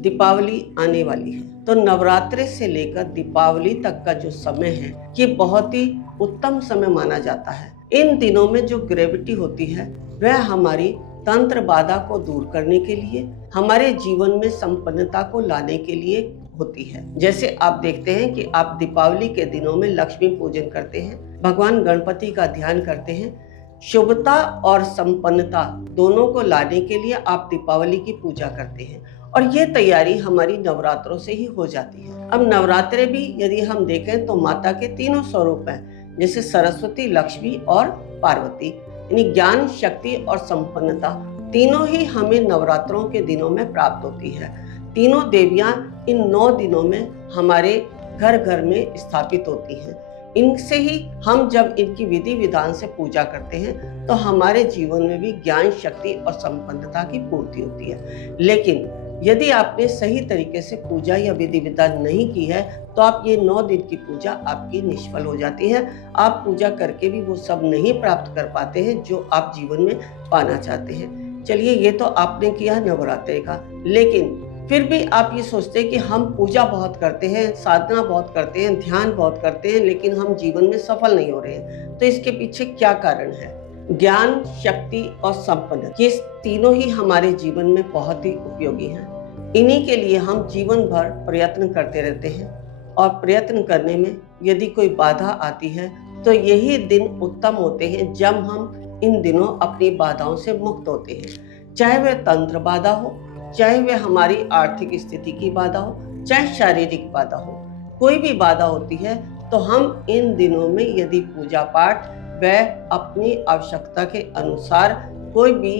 दीपावली आने वाली है, तो नवरात्रि से लेकर दीपावली तक का जो समय है ये बहुत ही उत्तम समय माना जाता है। इन दिनों में जो ग्रेविटी होती है वह हमारी तंत्र बाधा को दूर करने के लिए, हमारे जीवन में संपन्नता को लाने के लिए होती है। जैसे आप देखते हैं कि आप दीपावली के दिनों में लक्ष्मी पूजन करते हैं, भगवान गणपति का ध्यान करते हैं। शुभता और संपन्नता दोनों को लाने के लिए आप दीपावली की पूजा करते हैं और ये तैयारी हमारी नवरात्रों से ही हो जाती है। अब नवरात्रे भी यदि हम देखें तो माता के तीनों स्वरूप हैं, जैसे सरस्वती, लक्ष्मी और पार्वती, यानी ज्ञान, शक्ति और संपन्नता तीनों ही हमें नवरात्रों के दिनों में प्राप्त होती है। तीनों देवियां इन 9 दिनों में हमारे घर घर में स्थापित होती हैं। इनसे ही हम जब इनकी विधि विधान से पूजा करते हैं तो हमारे जीवन में भी ज्ञान, शक्ति और संपन्नता की पूर्ति होती है। लेकिन यदि आपने सही तरीके से पूजा या विधि विधान नहीं की है तो आप ये 9 दिन की पूजा आपकी निष्फल हो जाती है। आप पूजा करके भी वो सब नहीं प्राप्त कर पाते हैं जो आप जीवन में पाना चाहते हैं। चलिए, ये तो आपने किया नवरात्रि का, लेकिन फिर भी आप ये सोचते हैं कि हम पूजा बहुत करते हैं, साधना बहुत करते हैं, ध्यान बहुत करते हैं, लेकिन हम जीवन में सफल नहीं हो रहे हैं। तो इसके पीछे क्या कारण है? ज्ञान, शक्ति और संपन्न, ये तीनों ही हमारे जीवन में बहुत ही उपयोगी हैं। इन्हीं के लिए हम जीवन भर प्रयत्न करते रहते हैं और प्रयत्न करने में यदि कोई बाधा आती है तो यही दिन उत्तम होते हैं जब हम इन दिनों अपनी बाधाओं से मुक्त होते हैं। चाहे वह तंत्र बाधा हो, चाहे वह हमारी आर्थिक स्थिति की बाधा हो, चाहे शारीरिक बाधा हो, कोई भी बाधा होती है तो हम इन दिनों में यदि पूजा पाठ व अपनी आवश्यकता के अनुसार कोई भी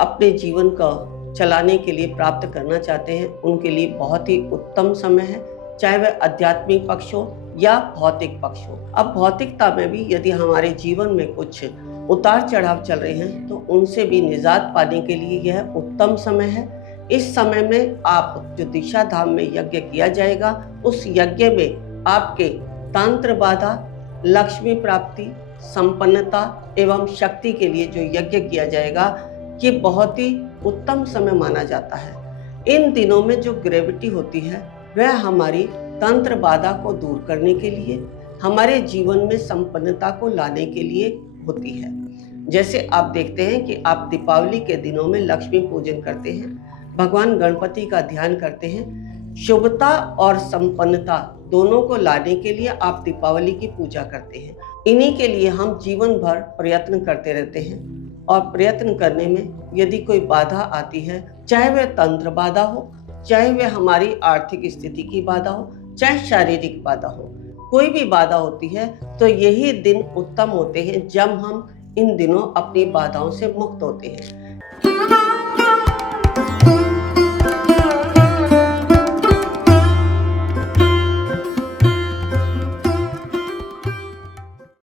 अपने जीवन का चलाने के लिए प्राप्त करना चाहते हैं, उनके लिए बहुत ही उत्तम समय है, चाहे वह आध्यात्मिक पक्ष हो या भौतिक पक्ष हो। अब भौतिकता में भी यदि हमारे जीवन में कुछ उतार चढ़ाव चल रहे हैं तो उनसे भी निजात पाने के लिए यह उत्तम समय है। इस समय में आप जो दिशा धाम में यज्ञ किया जाएगा, उस यज्ञ में आपके तंत्र बाधा, लक्ष्मी प्राप्ति, संपन्नता एवं शक्ति के लिए जो यज्ञ किया जाएगा, ये बहुत ही उत्तम समय माना जाता है। इन दिनों में जो ग्रेविटी होती है वह हमारी तंत्र बाधा को दूर करने के लिए, हमारे जीवन में संपन्नता को लाने के लिए होती है। जैसे आप देखते हैं कि आप दीपावली के दिनों में लक्ष्मी पूजन करते हैं, भगवान गणपति का ध्यान करते हैं। शुभता और संपन्नता दोनों को लाने के लिए आप दीपावली की पूजा करते हैं। इन्हीं के लिए हम जीवन भर प्रयत्न करते रहते हैं और प्रयत्न करने में यदि कोई बाधा आती है, चाहे वह तंत्र बाधा हो, चाहे वह हमारी आर्थिक स्थिति की बाधा हो, चाहे शारीरिक बाधा हो, कोई भी बाधा होती है तो यही दिन उत्तम होते हैं जब हम इन दिनों अपनी बाधाओं से मुक्त होते हैं।